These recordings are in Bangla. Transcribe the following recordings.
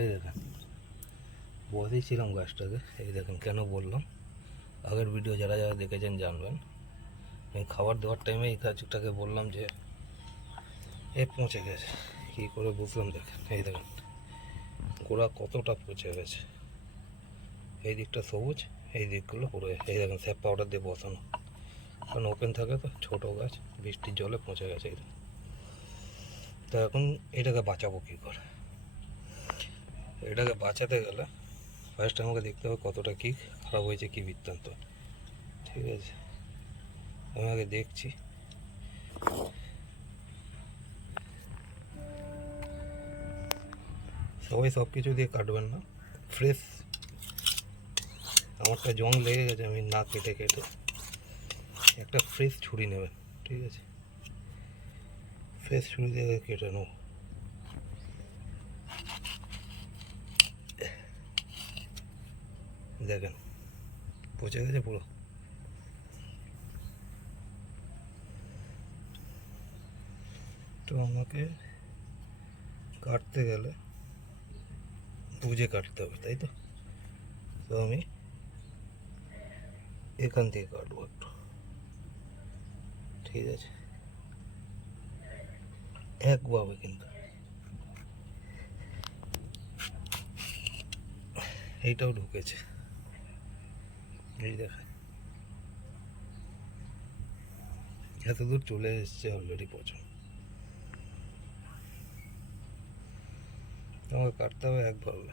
এই দেখেন বসেছিলাম গাছটাকে, এই দেখেন কেন বললাম। আগের ভিডিও যারা যারা দেখেছেন জানবেন। আমি খাবার দেওয়ার টাইমে এই গাছটাকে বললাম যে, এ পচে গেছে। কী করে বুঝলাম দেখেন, এই দেখেন, গোড়া কতটা পচে গেছে। এই দিকটা সবুজ, এই দিকগুলো পুরো, এই দেখেন স্যাপ পাউডার দিয়ে বসানো। কারণ ওপেন থাকে তো, ছোটো গাছ, বৃষ্টির জলে পচে গেছে, এই তো এখন এটাকে বাঁচাবো কী করে? এটাকে বাঁচাতে গেলে ফার্স্ট আমাকে দেখতে হবে কতটা কী খারাপ হয়েছে, কী বৃত্তান্ত। ঠিক আছে? আমি আগে দেখছি। সবাই সব কিছু দিয়ে কাটবেন না। ফ্রেশ আমারটা জং লেগে গেছে, আমি না কেটে কেটে একটা ফ্রেশ ছুরি নেবেন। ঠিক আছে? ফ্রেশ ছুরি দিয়ে কেটে নেব। দেখেন, পচে গেছে পুরো। তো আমাকে কাটতে গেলে বুঝে কাটতে হবে, তাই তো? তো আমি এখান থেকে কাটবো একটু। ঠিক আছে। একভাবে কিন্তু। এইটাও ঢুকেছে। এই দেখেন। এত দূর চলে এসছে অলরেডি পছন্দ আমাকে কাটতে হবে একভাবে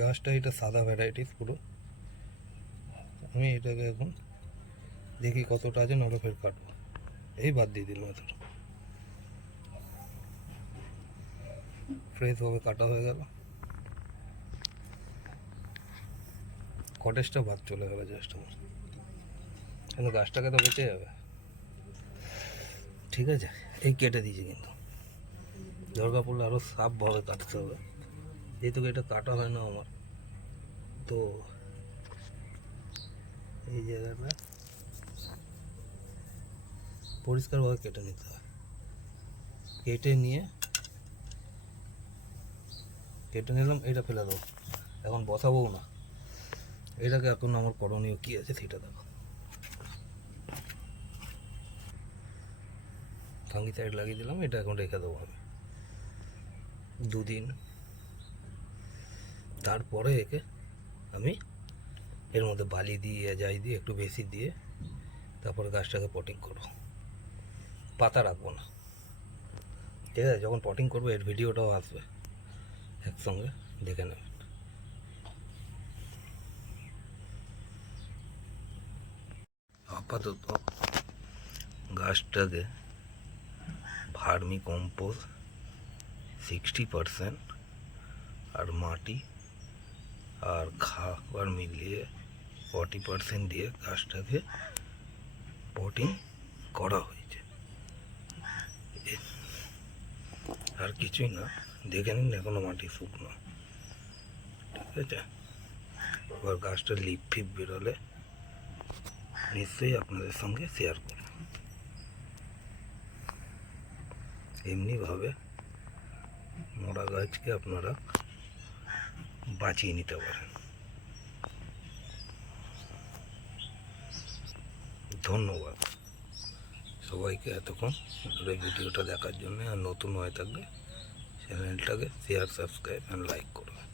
গাছটা এটা সাদা ভ্যারাইটিস পুরো। আমি এটাকে এখন দেখি কতটা আছে নাহলে ফের কাটবো। এই বাদ দিয়ে দিলাম এতটা। ফ্রেশভাবে কাটা হয়ে গেল। কটেজটা বাদ চলে গেল জাস্ট আমার। কিন্তু গাছটাকে তো বেঁচে যাবে। ঠিক আছে, এই কেটে দিয়েছি কিন্তু। দরকার পড়লে আরও সাফভাবে কাটতে হবে। যেহেতু এটা কাটা হয় না আমার, তো এই জায়গাটা পরিষ্কারভাবে কেটে নিতে হয় কেটে নিয়ে কেটে নিলাম এটা ফেলে দেবো এখন বসাবো না। এটাকে এখন আমার করণীয় কী আছে সেটা দেখো। ফাঙ্গি সাইড লাগিয়ে দিলাম, এটা এখন রেখে দেবো আমি। দুদিন। তারপরে একে আমি এর মধ্যে বালি দিয়ে যাই দিয়ে, একটু বেশি দিয়ে, তারপরে গাছটাকে পটিং করব। পাতা রাখব না। ঠিক আছে, যখন পটিং করব, এর ভিডিওটাও আসবে। একসঙ্গে দেখে নেবেন আপাতত গাছটাকে ভার্মি কম্পোজ সিক্সটি পারসেন্ট আর মাটি আর খাবার মিলিয়ে ফর্টি পারসেন্ট দিয়ে গাছটাকে পটিং করা হয়েছে। আর কিছুই না। দেখে নিন, এখনও মাটি শুকনো। ঠিক আছে? এবার গাছটা লিপ ফিপ বেরোলে নিশ্চয়ই আপনাদের সঙ্গে শেয়ার করব। এমনিভাবে মরা গাছকে আপনারা বাঁচিয়ে নিতে পারেন। ধন্যবাদ। সবাইকে এতক্ষণ ভিডিওটা দেখার জন্য আর নতুন হয়ে থাকলে চ্যানেলটাকে শেয়ার সাবস্ক্রাইব অ্যান্ড লাইক করবেন